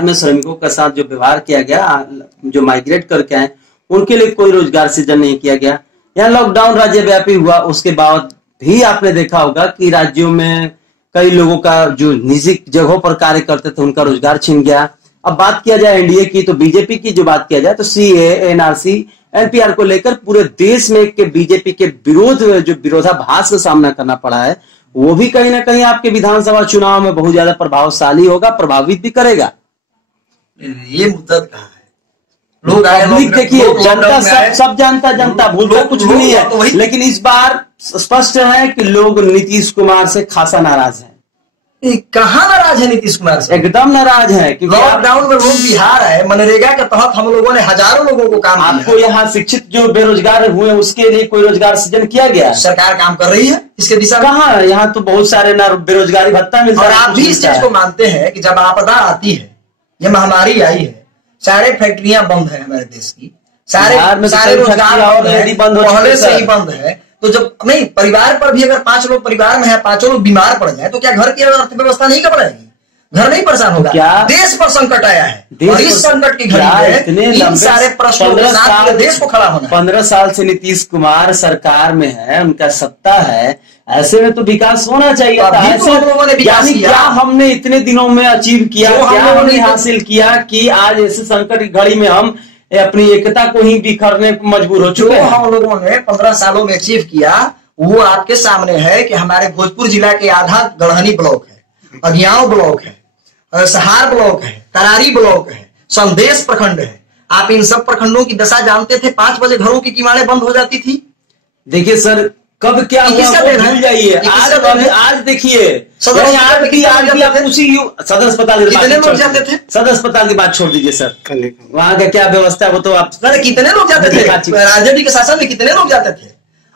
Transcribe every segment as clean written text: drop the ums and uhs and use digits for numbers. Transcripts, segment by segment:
में श्रमिकों के साथ जो व्यवहार किया गया, जो माइग्रेट करके आए उनके लिए कोई रोजगार सृजन नहीं किया गया। यहाँ लॉकडाउन राज्यव्यापी हुआ, उसके बाद भी आपने देखा होगा कि राज्यों में कई लोगों का जो निजी जगहों पर कार्य करते थे उनका रोजगार छिन गया। अब बात किया जाए एनडीए की, तो बीजेपी की जो बात किया जाए तो सीए, एनआरसी, एनपीआर को लेकर पूरे देश में के बीजेपी के विरोध जो विरोधाभास का सामना करना पड़ा है, वो भी कहीं ना कहीं आपके विधानसभा चुनाव में बहुत ज्यादा प्रभावशाली होगा, प्रभावित भी करेगा। ये मुद्दा कहाँ है? लोग पब्लिक देखिए, जनता सब जानता, जनता भूलता कुछ भी नहीं है, लेकिन इस बार स्पष्ट है कि लोग नीतीश कुमार से खासा नाराज हैं। कहाँ नाराज है नीतीश कुमार से? एकदम नाराज है, क्योंकि लॉकडाउन में लोग बिहार है, मनरेगा के तहत हम लोगों ने हजारों लोगों को काम किया। आपको यहाँ शिक्षित जो बेरोजगार हुए उसके लिए कोई रोजगार सृजन किया गया? सरकार काम कर रही है इसके दिशा में। कहाँ, यहाँ तो बहुत सारे ना बेरोजगारी भत्ता मिलता है। और आप भी इस चीज को मानते हैं कि जब आपदा आती है, ये महामारी आई है, सारे फैक्ट्रियां बंद है हमारे देश की, सारे रोजगार पहले से ही बंद है। तो जब नहीं, परिवार पर भी अगर 5 लोग परिवार में है, 5 लोग बीमार पड़ जाए तो क्या घर की अर्थव्यवस्था नहीं घबराएगी? घर नहीं परेशान होगा? क्या देश पर संकट आया है और इस संकट की घड़ी में इन सारे प्रश्नों के साथ देश को खड़ा होना है। 15 साल से नीतीश कुमार सरकार में है, उनका सत्ता है, ऐसे में तो विकास होना चाहिए था। यानी क्या हमने इतने दिनों में अचीव किया, क्या हमने हासिल किया कि आज ऐसे संकट की घड़ी में हम अपनी एकता को ही बिखरने को मजबूर हो चुके हैं? हम लोगों ने 15 सालों में अचीव किया वो आपके सामने है कि हमारे भोजपुर जिला के आधा गढ़हनी ब्लॉक है, अगियाव ब्लॉक है, सहार ब्लॉक है, तरारी ब्लॉक है, संदेश प्रखंड है। आप इन सब प्रखंडों की दशा जानते थे? 5 बजे घरों की किवाड़ें बंद हो जाती थी। देखिए सर, कब क्या हुआ भूल जाइए। आज देखिए, सदर अस्पताल की बात छोड़ दीजिए सर, वहाँ का क्या व्यवस्था है वो तो आप, कितने लोग जाते थे राजनीति के शासन में, कितने लोग जाते थे?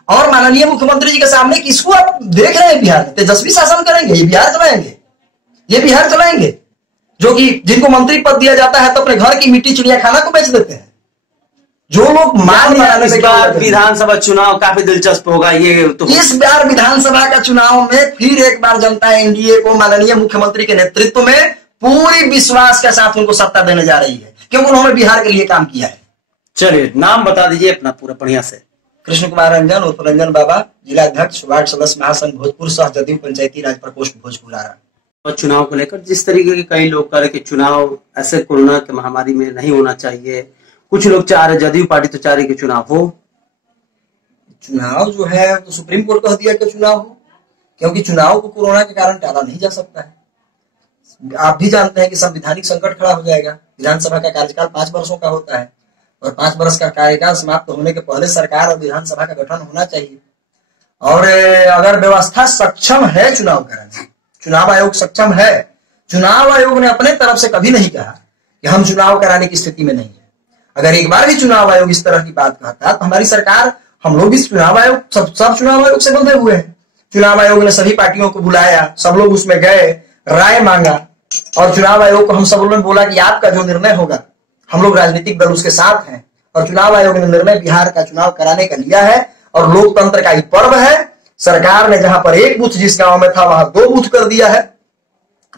और माननीय मुख्यमंत्री जी के सामने किसको आप देख रहे हैं? बिहार में तेजस्वी शासन करेंगे, ये बिहार चलाएंगे, ये बिहार चलाएंगे, जो कि जिनको मंत्री पद दिया जाता है तो अपने घर की मिट्टी चिड़िया खाना को बेच देते हैं। जो लोग इस बार विधानसभा चुनाव काफी दिलचस्प होगा। ये तो इस बार विधानसभा का चुनाव में फिर एक बार जनता एनडीए को माननीय मुख्यमंत्री के नेतृत्व में पूरी विश्वास के साथ उनको सत्ता देने जा रही है, क्योंकि उन्होंने बिहार के लिए काम किया है। चलिए, नाम बता दीजिए अपना पूरा बढ़िया से। कृष्ण कुमार रंजन उर्फ रंजन बाबा, जिला अध्यक्ष, वार्ड सदस्य महासंघ भोजपुर, सह जदयू पंचायती राज प्रकोष्ठ भोजपुर आ रहा। और चुनाव को लेकर जिस तरीके के कई लोग कह रहे कि चुनाव ऐसे कोरोना के महामारी में नहीं होना चाहिए, कुछ लोग चाह रहे, जदयू पार्टी तो चाह रही कि चुनाव हो। चुनाव जो है तो सुप्रीम कोर्ट कह दिया कि चुनाव हो, क्योंकि चुनाव को कोरोना के कारण टाला नहीं जा सकता है। आप भी जानते हैं कि संवैधानिक संकट खड़ा हो जाएगा। विधानसभा का कार्यकाल 5 वर्षों का होता है और 5 वर्ष का कार्यकाल समाप्त होने के पहले सरकार और विधानसभा का गठन होना चाहिए। और अगर व्यवस्था सक्षम है चुनाव कराने, चुनाव आयोग सक्षम है, चुनाव आयोग ने अपने तरफ से कभी नहीं कहा कि हम चुनाव कराने की स्थिति में नहीं है। अगर एक बार भी चुनाव आयोग इस तरह की बात कहता तो हमारी सरकार, हम लोग इस चुनाव आयोग सब चुनाव आयोग से बंधे हुए हैं। चुनाव आयोग ने सभी पार्टियों को बुलाया, सब लोग उसमें गए, राय मांगा और चुनाव आयोग को हम सब लोगों ने बोला कि आपका जो निर्णय होगा, हम लोग राजनीतिक दल उसके साथ हैं। और चुनाव आयोग ने निर्णय बिहार का चुनाव कराने का लिया है और लोकतंत्र का एक पर्व है। सरकार ने जहां पर 1 बूथ जिस गांव में था वहां 2 बूथ कर दिया है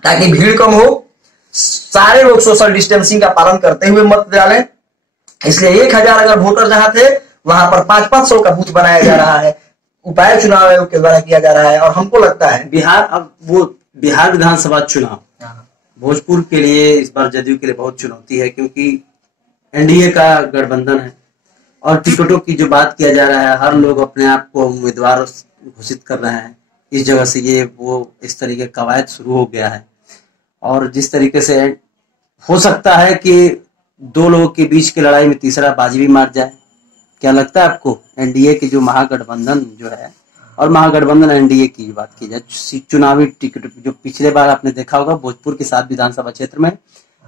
ताकि भीड़ कम हो, सारे लोग सोशल डिस्टेंसिंग का पालन करते हुए मत डालें। इसलिए 1000 अगर वोटर जहां थे वहां पर 500 का बूथ बनाया जा रहा है, उपाय चुनाव आयोग के द्वारा किया जा रहा है। और हमको लगता है बिहार विधानसभा चुनाव भोजपुर के लिए इस बार जदयू के लिए बहुत चुनौती है, क्योंकि एनडीए का गठबंधन है और टिकटों की जो बात किया जा रहा है, हर लोग अपने आप को उम्मीदवार घोषित कर रहे हैं। इस जगह से ये वो इस तरीके का कवायद शुरू हो गया है और जिस तरीके से हो सकता है कि 2 लोगों के बीच की लड़ाई में तीसरा बाजी भी मार जाए। क्या लगता है आपको? एनडीए की जो महागठबंधन जो है और महागठबंधन एनडीए की बात की जाए, चुनावी टिकट जो पिछले बार आपने देखा होगा भोजपुर के 7 विधानसभा क्षेत्र में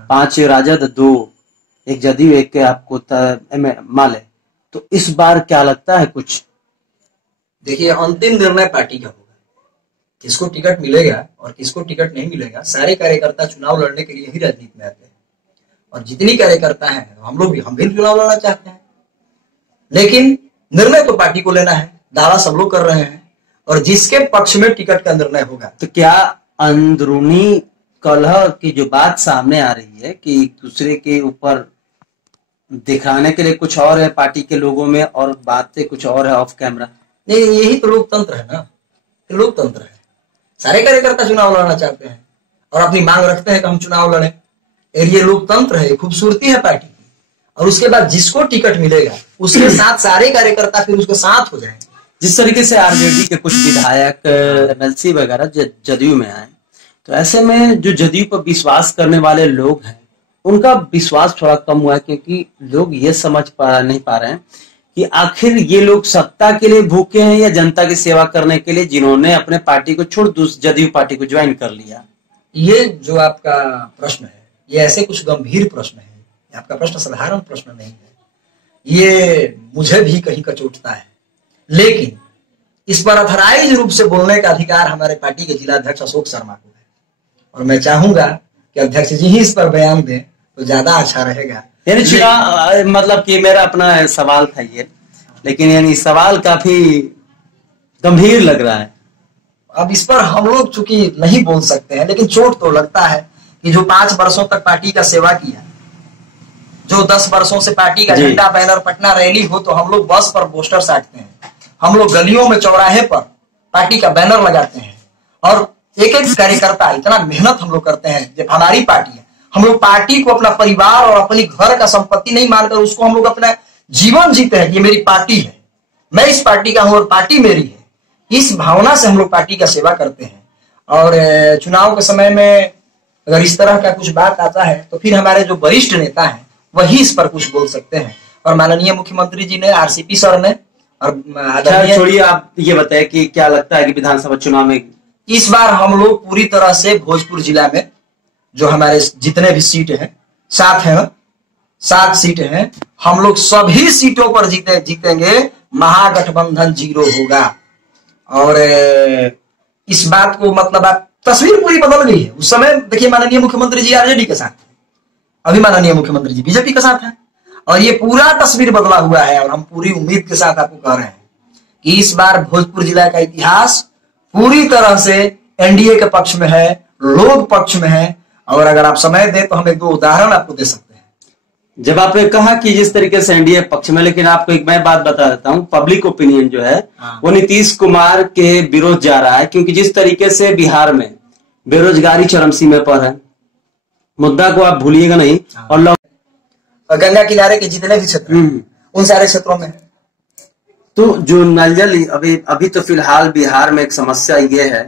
5 राजद, 2 एक जदयू, एक आपको माले, तो इस बार क्या लगता है कुछ? देखिए, अंतिम निर्णय पार्टी का होगा, किसको टिकट मिलेगा और किसको टिकट नहीं मिलेगा। सारे कार्यकर्ता चुनाव लड़ने के लिए ही राजनीति में आते हैं और जितनी कार्यकर्ता हैं हम भी चुनाव लड़ना चाहते हैं, लेकिन निर्णय तो पार्टी को लेना है। दावा सब लोग कर रहे हैं और जिसके पक्ष में टिकट का निर्णय होगा। तो क्या अंदरूनी कलह की जो बात सामने आ रही है कि एक दूसरे के ऊपर दिखाने के लिए कुछ और है पार्टी के लोगों में और बातें कुछ और है ऑफ कैमरा। नहीं, यही तो लोकतंत्र है ना, लोकतंत्र है। सारे कार्यकर्ता चुनाव लड़ना चाहते हैं और अपनी मांग रखते हैं कि हम चुनाव लड़ें। ये लोकतंत्र है, खूबसूरती है पार्टी की। और उसके बाद जिसको टिकट मिलेगा उसके साथ सारे कार्यकर्ता फिर उसके साथ हो जाएंगे। जिस तरीके से आरजेडी के कुछ विधायक एमएलसी वगैरह जदयू में आए, तो ऐसे में जो जदयू पर विश्वास करने वाले लोग हैं उनका विश्वास थोड़ा कम हुआ है, क्योंकि लोग ये समझ नहीं पा रहे हैं कि आखिर ये लोग सत्ता के लिए भूखे हैं या जनता की सेवा करने के लिए, जिन्होंने अपने पार्टी को छोड़ जदयू पार्टी को ज्वाइन कर लिया। ये जो आपका प्रश्न है ये ऐसे कुछ गंभीर प्रश्न है, आपका प्रश्न साधारण प्रश्न नहीं है, ये मुझे भी कहीं कचोटता है। लेकिन इस पर अथराइज रूप से बोलने का अधिकार हमारे पार्टी के जिला अध्यक्ष अशोक शर्मा को है और मैं चाहूंगा कि अध्यक्ष जी ही इस पर बयान दें तो ज्यादा अच्छा रहेगा। यानी चुनाव मतलब कि मेरा अपना सवाल था ये, लेकिन यानी सवाल काफी गंभीर लग रहा है। अब इस पर हम लोग चूंकि नहीं बोल सकते हैं, लेकिन चोट तो लगता है कि जो 5 वर्षों तक पार्टी का सेवा किया, जो 10 वर्षों से पार्टी का झंडा बैनर पटना रैली हो तो हम लोग बस पर पोस्टर साटते हैं, हम लोग गलियों में चौराहे पर पार्टी का बैनर लगाते हैं और एक एक कार्यकर्ता इतना मेहनत हम लोग करते हैं। जब हमारी पार्टी है, हम लोग पार्टी को अपना परिवार और अपनी घर का संपत्ति नहीं मानकर उसको हम लोग अपना जीवन जीते हैं। ये मेरी पार्टी है, मैं इस पार्टी का हूं और पार्टी मेरी है, इस भावना से हम लोग पार्टी का सेवा करते हैं। और चुनाव के समय में अगर इस तरह का कुछ बात आता है तो फिर हमारे जो वरिष्ठ नेता हैं वही इस पर कुछ बोल सकते हैं। और माननीय मुख्यमंत्री जी ने, आरसीपी सर ने और छोड़िए, आप ये बताएं कि क्या लगता है कि विधानसभा चुनाव में इस बार हम लोग पूरी तरह से भोजपुर जिला में जो हमारे जितने भी सीट हैं, 7 सीट हैं, हम लोग सभी सीटों पर जीतेंगे। महागठबंधन 0 होगा। और इस बात को मतलब आप तस्वीर पूरी बदल गई है। उस समय देखिए माननीय मुख्यमंत्री जी आरजेडी के साथ थे, अभी माननीय मुख्यमंत्री जी बीजेपी के साथ हैं और ये पूरा तस्वीर बदला हुआ है। और हम पूरी उम्मीद के साथ आपको कह रहे हैं कि इस बार भोजपुर जिला का इतिहास पूरी तरह से एनडीए के पक्ष में है, लोग पक्ष में है। और अगर आप समय दें तो हम 1-2 उदाहरण आपको दे सकते हैं। जब आपने कहा कि जिस तरीके से एनडीए पक्ष में, लेकिन आपको एक मैं बात बता देता हूं, पब्लिक ओपिनियन जो है वो नीतीश कुमार के विरोध जा रहा है, क्योंकि जिस तरीके से बिहार में बेरोजगारी चरम सीमा पर है, मुद्दा को आप भूलिएगा नहीं। और गंगा किनारे के जितने भी क्षेत्र उन सारे क्षेत्रों में तो जो नल जल अभी तो फिलहाल बिहार में एक समस्या ये है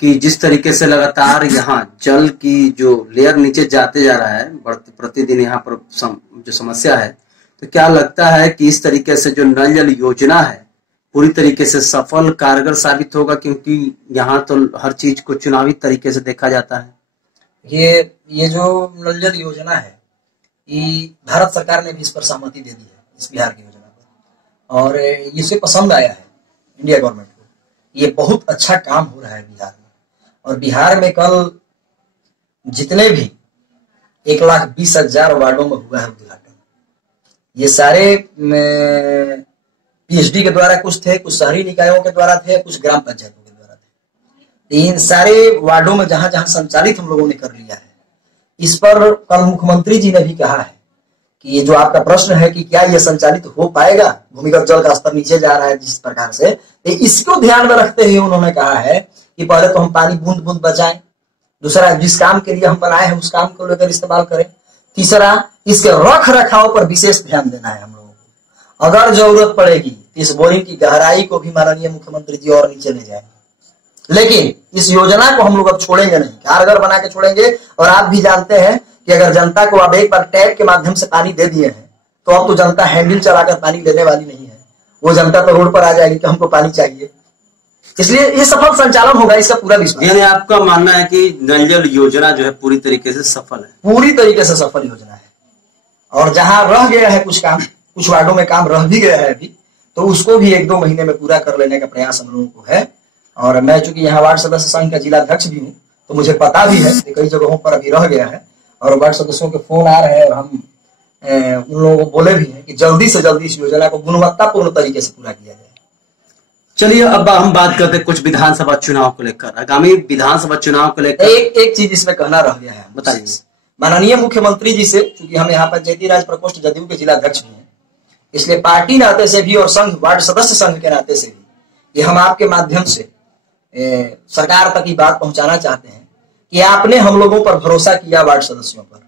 कि जिस तरीके से लगातार यहाँ जल की जो लेयर नीचे जाते जा रहा है प्रतिदिन, यहाँ पर जो समस्या है, तो क्या लगता है कि इस तरीके से जो नल जल योजना है पूरी तरीके से सफल कारगर साबित होगा, क्योंकि यहाँ तो हर चीज को चुनावी तरीके से देखा जाता है। ये जो नल जल योजना है, ये भारत सरकार ने भी इस पर सहमति दे दी है, इस बिहार की योजना पर, और इसे पसंद आया है इंडिया गवर्नमेंट को। ये बहुत अच्छा काम हो रहा है बिहार में। और बिहार में कल जितने भी 1,20,000 वार्डों में हुआ है उद्घाटन, ये सारे पीएचडी के द्वारा कुछ थे, कुछ शहरी निकायों के द्वारा थे, कुछ ग्राम पंचायतों के द्वारा थे। इन सारे वार्डों में जहां जहां संचालित हम लोगों ने कर लिया है। इस पर कल मुख्यमंत्री जी ने भी कहा है कि ये जो आपका प्रश्न है कि क्या ये संचालित हो पाएगा, भूमिगत जल का स्तर नीचे जा रहा है जिस प्रकार से, तो इसको ध्यान में रखते हुए उन्होंने कहा है कि पहले तो हम पानी बूंद बूंद बचाएं, दूसरा जिस काम के लिए हम बनाए हैं उस काम को लेकर इस्तेमाल करें, तीसरा इसके रख रखाव पर विशेष ध्यान देना है हम लोगों को। अगर जरूरत पड़ेगी इस बोरिंग की गहराई को भी माननीय मुख्यमंत्री जी और नीचे ले जाएंगे, लेकिन इस योजना को हम लोग अब छोड़ेंगे नहीं, कारगर बना के छोड़ेंगे। और आप भी जानते हैं कि अगर जनता को अब एक बार टैप के माध्यम से पानी दे दिए हैं तो अब तो जनता हैंडल चलाकर पानी लेने वाली नहीं है, वो जनता तो रोड पर आ जाएगी कि हमको पानी चाहिए। इसलिए ये सफल संचालन होगा, इसका पूरा विश्वास। यानी आपका मानना है कि नल जल योजना जो है पूरी तरीके से सफल है? पूरी तरीके से सफल योजना है। और जहां रह गया है कुछ काम, कुछ वार्डों में काम रह भी गया है अभी, तो उसको भी 1-2 महीने में पूरा कर लेने का प्रयास हम लोगों को है। और मैं चूंकि यहाँ वार्ड सदस्य संघ का जिला अध्यक्ष भी हूँ तो मुझे पता भी है कि कई जगहों पर अभी रह गया है और वार्ड सदस्यों के फोन आ रहे हैं और हम उन लोगों को बोले भी हैं कि जल्दी से जल्दी इस योजना को गुणवत्तापूर्ण तरीके से पूरा किया जाए। चलिए अब हम बात करते हैं कुछ विधानसभा चुनाव को लेकर, आगामी विधानसभा चुनाव को लेकर। एक चीज इसमें कहना रह गया है, बताइए। माननीय मुख्यमंत्री जी से, क्योंकि हम यहाँ पंचायती राज प्रकोष्ठ जदयू के जिला अध्यक्ष भी हैं, इसलिए पार्टी नाते से भी और संघ वार्ड सदस्य संघ के नाते से भी ये हम आपके माध्यम से सरकार तक ये बात पहुंचाना चाहते हैं कि आपने हम लोगों पर भरोसा किया वार्ड सदस्यों पर।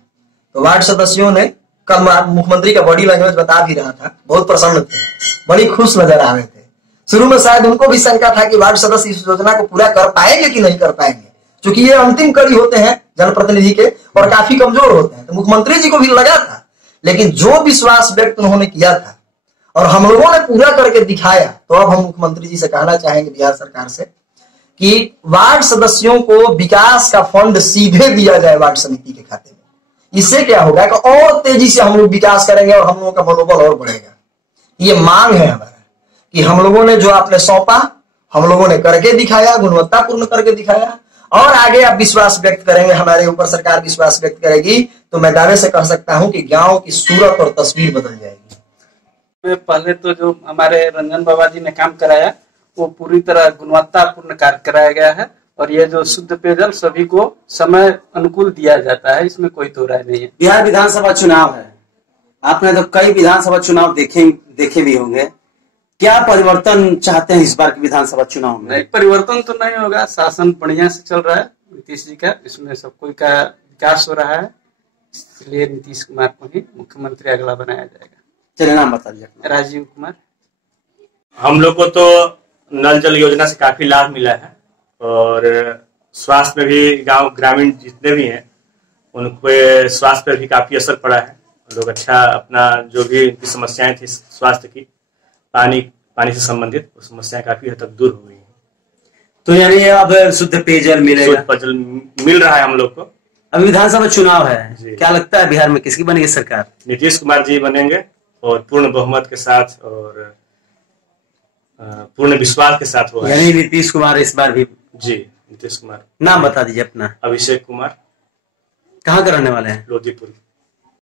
तो वार्ड सदस्यों ने कल मुख्यमंत्री का बॉडी लैंग्वेज बता भी रहा था, बहुत प्रसन्न थे, बड़ी खुश नजर आ रहे थे। शुरू में शायद उनको भी शंका था कि वार्ड सदस्य इस योजना को पूरा कर पाएंगे कि नहीं कर पाएंगे, क्योंकि ये अंतिम कड़ी होते हैं जनप्रतिनिधि के और काफी कमजोर होते हैं। तो मुख्यमंत्री जी को भी लगा था, लेकिन जो विश्वास व्यक्त उन्होंने किया था और हम लोगों ने पूरा करके दिखाया, तो अब हम मुख्यमंत्री जी से कहना चाहेंगे बिहार सरकार से कि वार्ड सदस्यों को विकास का फंड सीधे दिया जाए वार्ड समिति के खाते में। इससे क्या होगा कि और तेजी से हम लोग विकास करेंगे और हम लोगों का मनोबल और बढ़ेगा। ये मांग है हमारा कि हम लोगों ने जो आपने सौंपा हम लोगों ने करके दिखाया, गुणवत्तापूर्ण करके दिखाया, और आगे आप विश्वास व्यक्त करेंगे, हमारे ऊपर सरकार विश्वास व्यक्त करेगी, तो मैं दावे से कह सकता हूं कि गांव की सूरत और तस्वीर बदल जाएगी। पहले तो जो हमारे रंजन बाबा जी ने काम कराया वो पूरी तरह गुणवत्तापूर्ण कार्य कराया गया है, और ये जो शुद्ध पेयजल सभी को समय अनुकूल दिया जाता है, इसमें कोई दो राय नहीं है। बिहार विधानसभा चुनाव है, आपने तो कई विधानसभा चुनाव देखे भी होंगे, क्या परिवर्तन चाहते हैं इस बार के विधानसभा चुनाव में? नहीं, परिवर्तन तो नहीं होगा, शासन बढ़िया से चल रहा है नीतीश जी का, इसमें सब कोई का विकास हो रहा है, इसलिए नीतीश कुमार को ही मुख्यमंत्री अगला बनाया जाएगा। चलिए नाम बता दीजिए। राजीव कुमार। हम लोग को तो नल जल योजना से काफी लाभ मिला है, और स्वास्थ्य में भी गांव ग्रामीण जितने भी हैं उनको स्वास्थ्य पर भी काफी असर पड़ा है। लोग अच्छा अपना जो भी उनकी समस्याएं थी स्वास्थ्य की, पानी से संबंधित, वो समस्याएं काफी हद तक दूर हो गई हैं। तो यानी अब शुद्ध पेयजल मिलेगा? शुद्ध पेयजल मिल रहा है हम लोग को। अभी विधानसभा चुनाव है, क्या लगता है बिहार में किसकी बनेगी सरकार? नीतीश कुमार जी बनेंगे, और पूर्ण बहुमत के साथ और पूर्ण विश्वास के साथ हुआ। यानी नीतीश कुमार इस बार भी? जी, नीतीश कुमार। नाम बता दीजिए अपना। अभिषेक कुमार। कहाँ के रहने वाले हैं? लोधीपुर।